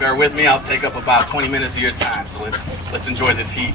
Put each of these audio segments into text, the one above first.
bear with me. I'll take up about 20 minutes of your time, so let's enjoy this heat.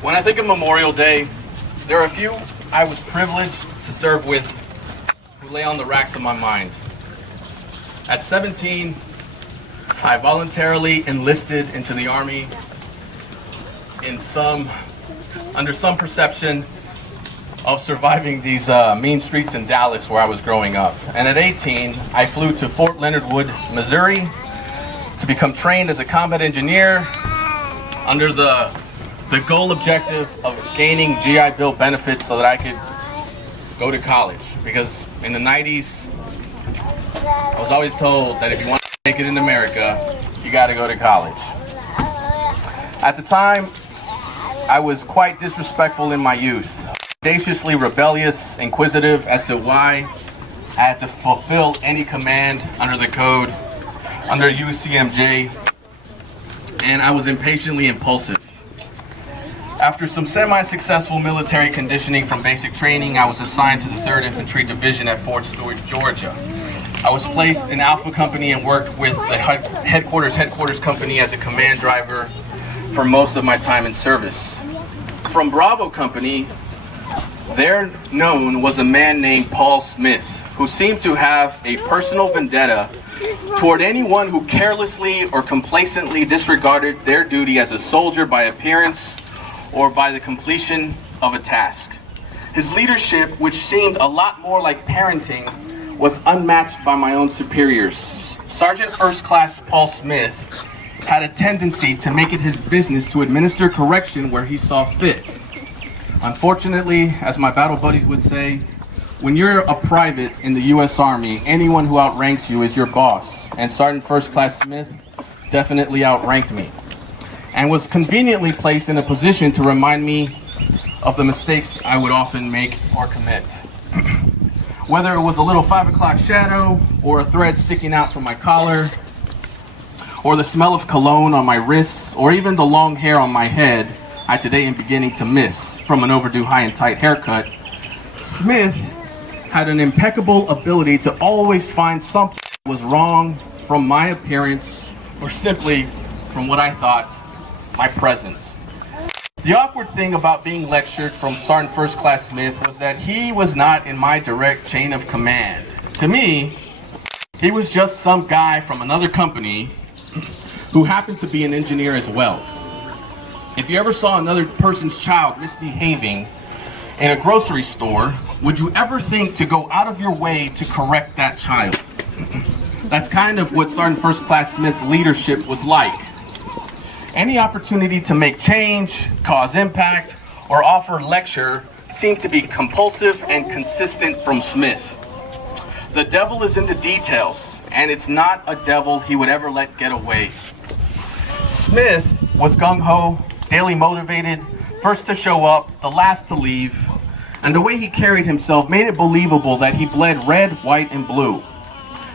When I think of Memorial Day, there are a few I was privileged to serve with who lay on the racks of my mind. At 17, I voluntarily enlisted into the Army under some perception of surviving these mean streets in Dallas where I was growing up. And at 18, I flew to Fort Leonard Wood, Missouri to become trained as a combat engineer under the goal objective of gaining GI Bill benefits so that I could go to college. Because in the 90s, I was always told that if you want to make it in America, you got to go to college. At the time, I was quite disrespectful in my youth, audaciously rebellious, inquisitive as to why I had to fulfill any command under the code, under UCMJ, and I was impatiently impulsive. After some semi-successful military conditioning from basic training, I was assigned to the 3rd Infantry Division at Fort Stewart, Georgia. I was placed in Alpha Company and worked with the headquarters company as a command driver for most of my time in service. From Bravo Company, there known was a man named Paul Smith, who seemed to have a personal vendetta toward anyone who carelessly or complacently disregarded their duty as a soldier by appearance or by the completion of a task. His leadership, which seemed a lot more like parenting, was unmatched by my own superiors. Sergeant First Class Paul Smith had a tendency to make it his business to administer correction where he saw fit. Unfortunately, as my battle buddies would say, when you're a private in the U.S. Army, anyone who outranks you is your boss, and Sergeant First Class Smith definitely outranked me, and was conveniently placed in a position to remind me of the mistakes I would often make or commit. Whether it was a little 5 o'clock shadow, or a thread sticking out from my collar, or the smell of cologne on my wrists, or even the long hair on my head I today am beginning to miss from an overdue high and tight haircut, Smith had an impeccable ability to always find something that was wrong from my appearance, or simply from what I thought my presence. The awkward thing about being lectured from Sergeant First Class Smith was that he was not in my direct chain of command. To me, he was just some guy from another company who happened to be an engineer as well. If you ever saw another person's child misbehaving in a grocery store, would you ever think to go out of your way to correct that child? That's kind of what Sergeant First Class Smith's leadership was like. Any opportunity to make change, cause impact, or offer lecture seemed to be compulsive and consistent from Smith. The devil is in the details, and it's not a devil he would ever let get away. Smith was gung-ho, daily motivated, first to show up, the last to leave, and the way he carried himself made it believable that he bled red, white, and blue.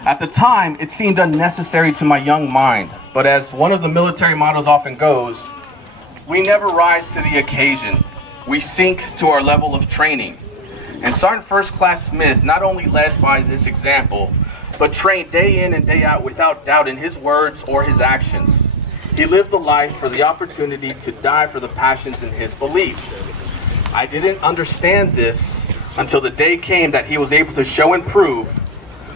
At the time, it seemed unnecessary to my young mind, but as one of the military mottos often goes, we never rise to the occasion. We sink to our level of training. And Sergeant First Class Smith not only led by this example, but trained day in and day out without doubt in his words or his actions. He lived a life for the opportunity to die for the passions in his beliefs. I didn't understand this until the day came that he was able to show and prove,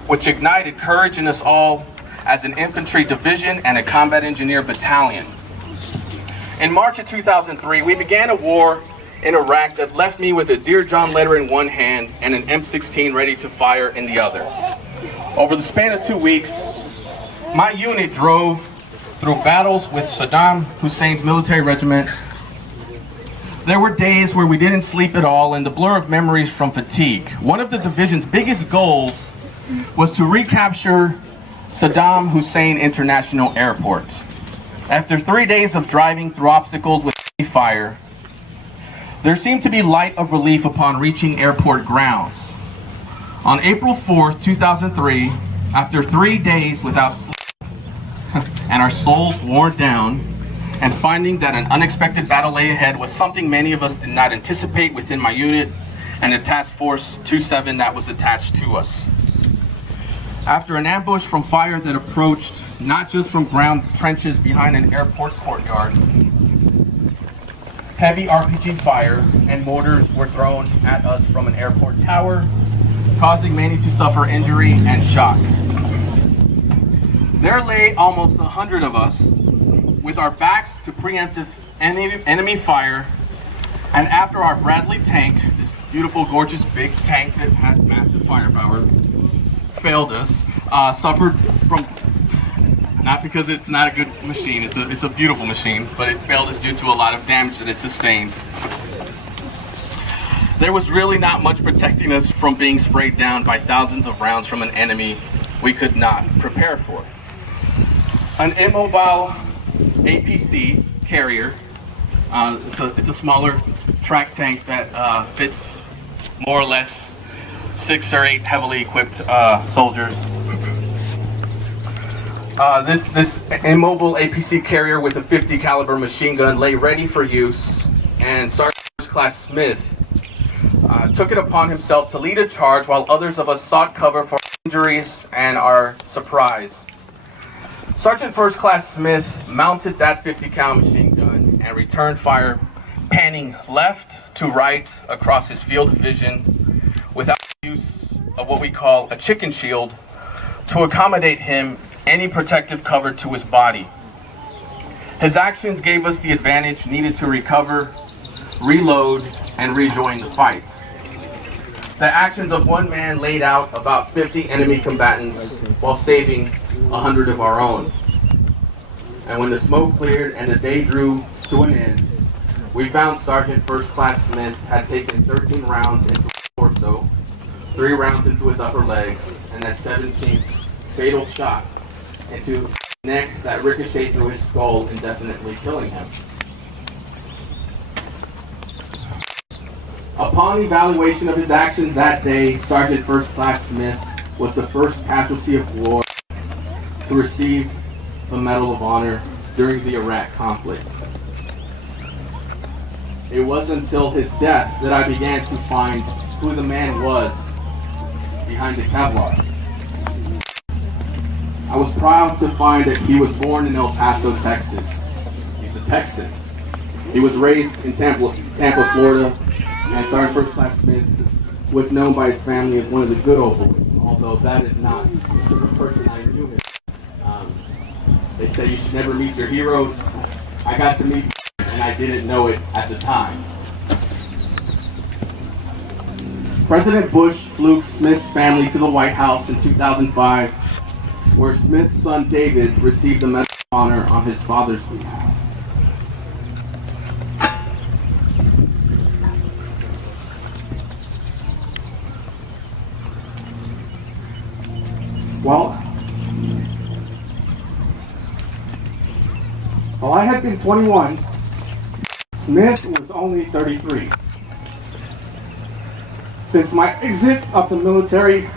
which ignited courage in us all as an infantry division and a combat engineer battalion. In March of 2003, we began a war in Iraq that left me with a Dear John letter in one hand and an M16 ready to fire in the other. Over the span of 2 weeks, my unit drove through battles with Saddam Hussein's military regiment. There were days where we didn't sleep at all, and the blur of memories from fatigue. One of the division's biggest goals was to recapture Saddam Hussein International Airport. After 3 days of driving through obstacles with fire, there seemed to be light of relief upon reaching airport grounds. On April 4th, 2003, after 3 days without sleep and our souls worn down, and finding that an unexpected battle lay ahead was something many of us did not anticipate within my unit and the Task Force 27 that was attached to us. After an ambush from fire that approached not just from ground trenches behind an airport courtyard, heavy RPG fire and mortars were thrown at us from an airport tower, causing many to suffer injury and shock. There lay almost 100 of us with our backs to preemptive enemy fire, and after our Bradley tank, this beautiful, gorgeous, big tank that has massive firepower, failed us, suffered from, not because it's not a good machine, it's a beautiful machine, but it failed us due to a lot of damage that it sustained. There was really not much protecting us from being sprayed down by thousands of rounds from an enemy we could not prepare for. An immobile APC carrier, it's a smaller track tank that fits more or less 6 or 8 heavily equipped soldiers. This immobile APC carrier with a .50 caliber machine gun lay ready for use, and Sergeant First Class Smith took it upon himself to lead a charge while others of us sought cover for injuries and our surprise. Sergeant First Class Smith mounted that .50 cal machine gun and returned fire, panning left to right across his field of vision without use of what we call a chicken shield to accommodate him any protective cover to his body. His actions gave us the advantage needed to recover, reload, and rejoin the fight. The actions of one man laid out about 50 enemy combatants while saving 100 of our own. And when the smoke cleared and the day drew to an end, we found Sergeant First Class Smith had taken 13 rounds into his torso, 3 rounds into his upper legs, and that 17th fatal shot into his neck that ricocheted through his skull, indefinitely killing him. Upon evaluation of his actions that day, Sergeant First Class Smith was the first casualty of war to receive the Medal of Honor during the Iraq conflict. It wasn't until his death that I began to find who the man was behind the Kevlar. I was proud to find that he was born in El Paso, Texas. He's a Texan. He was raised in Tampa, Florida, and Sergeant First Class Smith was known by his family as one of the good old boys, although that is not the person I knew him. They say you should never meet your heroes. I got to meet him, and I didn't know it at the time. President Bush flew Smith's family to the White House in 2005, where Smith's son David received the Medal of Honor on his father's behalf. While I had been 21, Smith was only 33. Since my exit of the military,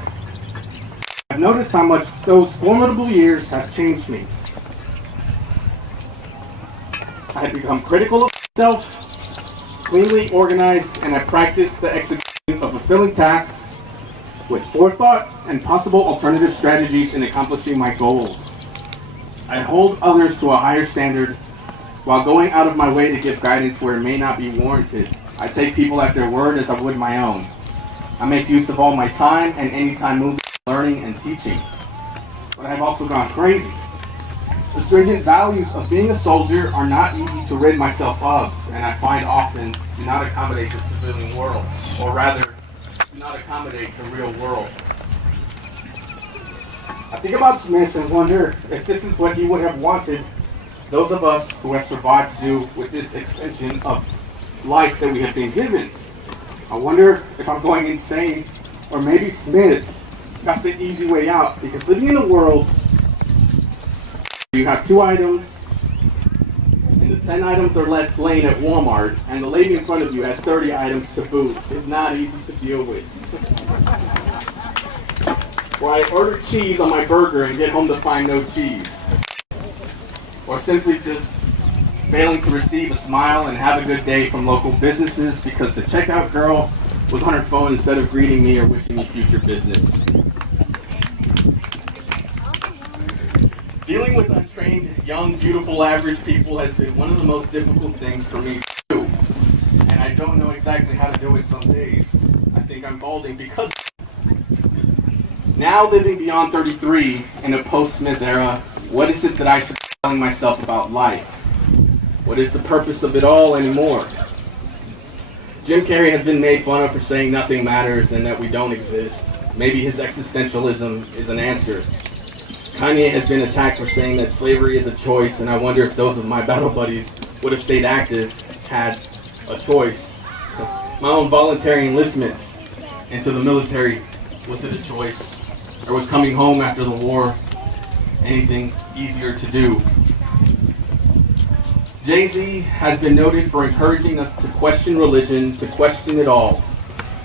I've noticed how much those formidable years have changed me. I had become critical of myself, cleanly organized, and I practiced the execution of fulfilling tasks with forethought and possible alternative strategies in accomplishing my goals. I hold others to a higher standard while going out of my way to give guidance where it may not be warranted. I take people at their word as I would my own. I make use of all my time and any time moved learning and teaching. But I've also gone crazy. The stringent values of being a soldier are not easy to rid myself of, and I find often do not accommodate the civilian world, or rather, do not accommodate the real world. I think about Smith and wonder if this is what he would have wanted those of us who have survived to do with this extension of life that we have been given. I wonder if I'm going insane, or maybe Smith got the easy way out, because living in a world you have 2 items, and the 10 items or less lane at Walmart, and the lady in front of you has 30 items to boot. It's not easy to deal with. Or I order cheese on my burger and get home to find no cheese. Or simply just failing to receive a smile and have a good day from local businesses because the checkout girl was on her phone instead of greeting me or wishing me future business. Dealing with untrained, young, beautiful, average people has been one of the most difficult things for me to do. And I don't know exactly how to do it some days. I think I'm balding because now living beyond 33 in a post-Smith era, what is it that I should be telling myself about life? What is the purpose of it all anymore? Jim Carrey has been made fun of for saying nothing matters and that we don't exist. Maybe his existentialism is an answer. Kanye has been attacked for saying that slavery is a choice, and I wonder if those of my battle buddies would have stayed active had a choice. My own voluntary enlistment into the military, was it a choice? Or was coming home after the war anything easier to do? Jay-Z has been noted for encouraging us to question religion, to question it all.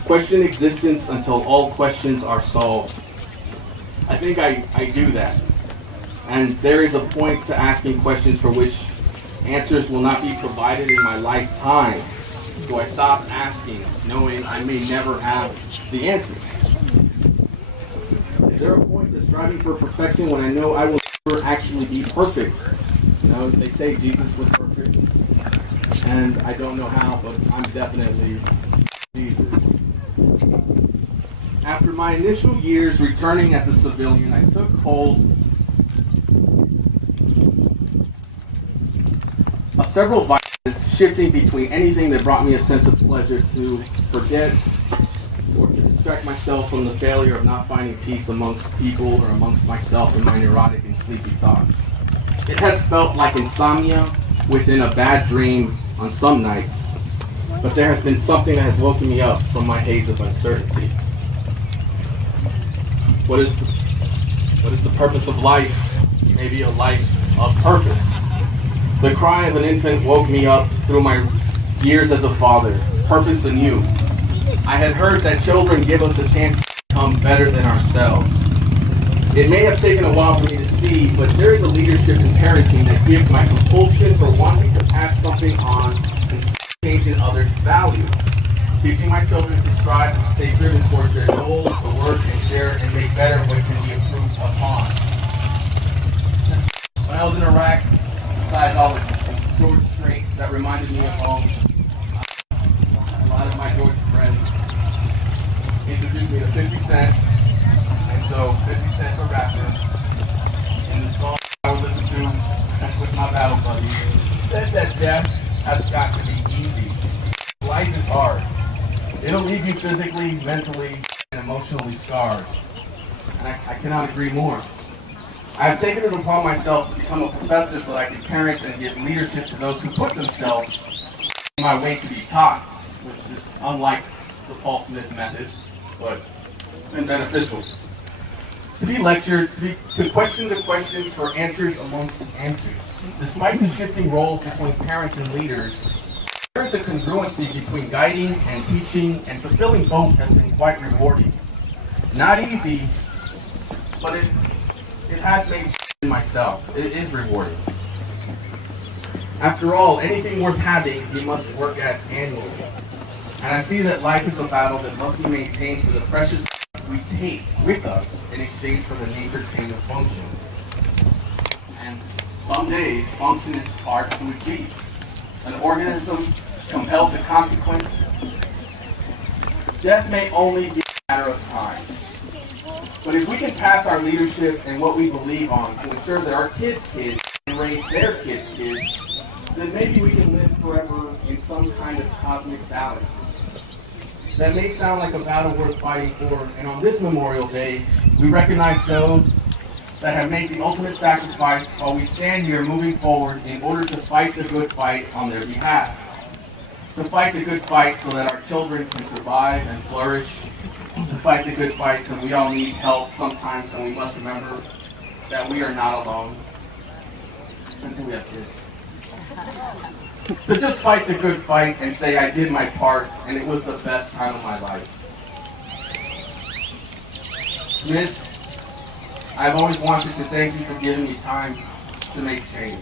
Question existence until all questions are solved. I think I do that. And there is a point to asking questions for which answers will not be provided in my lifetime. So I stop asking, knowing I may never have the answer. Is there a point to striving for perfection when I know I will never actually be perfect? You know, they say Jesus was perfect, and I don't know how, but I'm definitely Jesus. After my initial years returning as a civilian, I took hold of several vices, shifting between anything that brought me a sense of pleasure to forget or to distract myself from the failure of not finding peace amongst people or amongst myself and my neurotic and sleepy thoughts. It has felt like insomnia within a bad dream on some nights, but there has been something that has woken me up from my haze of uncertainty. What is the purpose of life? Maybe a life of purpose. The cry of an infant woke me up through my years as a father. Purpose anew. I had heard that children give us a chance to become better than ourselves. It may have taken a while for me to see, but there is a leadership in parenting that gives my compulsion for wanting to pass something on and changing others' value. Teaching my children to strive to stay driven towards their goals, to work and share and make better what can be improved upon. When I was in Iraq, besides all the George Straits that reminded me of home, a lot of my George friends introduced me to 50 Cent, and so 50 Cent the rapper, and the song I would listen to with my battle buddies said that death has got to be easy. Life is hard. It'll leave you physically, mentally, and emotionally scarred. And I cannot agree more. I've taken it upon myself to become a professor so that I can parent and give leadership to those who put themselves in my way to be taught, which is unlike the Paul Smith method, but it's been beneficial. To be lectured, to question the questions for answers amongst answers. Despite the shifting roles between parents and leaders, there is a congruency between guiding and teaching, and fulfilling both has been quite rewarding. Not easy, but it has made in myself. It is rewarding. After all, anything worth having, you must work at annually. And I see that life is a battle that must be maintained for the precious we take with us in exchange for the nature's chain of function. And some days, function is hard to achieve. An organism compelled to consequence, death may only be a matter of time. But if we can pass our leadership and what we believe on to ensure that our kids' kids can raise their kids' kids, then maybe we can live forever in some kind of cosmic balance. That may sound like a battle worth fighting for, and on this Memorial Day, we recognize those that have made the ultimate sacrifice while we stand here moving forward in order to fight the good fight on their behalf. To fight the good fight so that our children can survive and flourish. To fight the good fight because we all need help sometimes, and we must remember that we are not alone until we have kids. To just fight the good fight and say I did my part and it was the best time of my life. Smith, I've always wanted to thank you for giving me time to make change.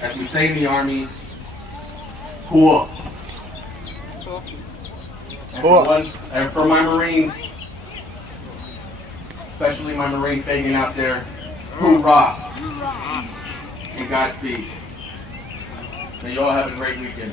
As we say in the Army, cool. And for my Marines, especially my Marine Fagan out there, Hoorah. And Godspeed. May you all have a great weekend.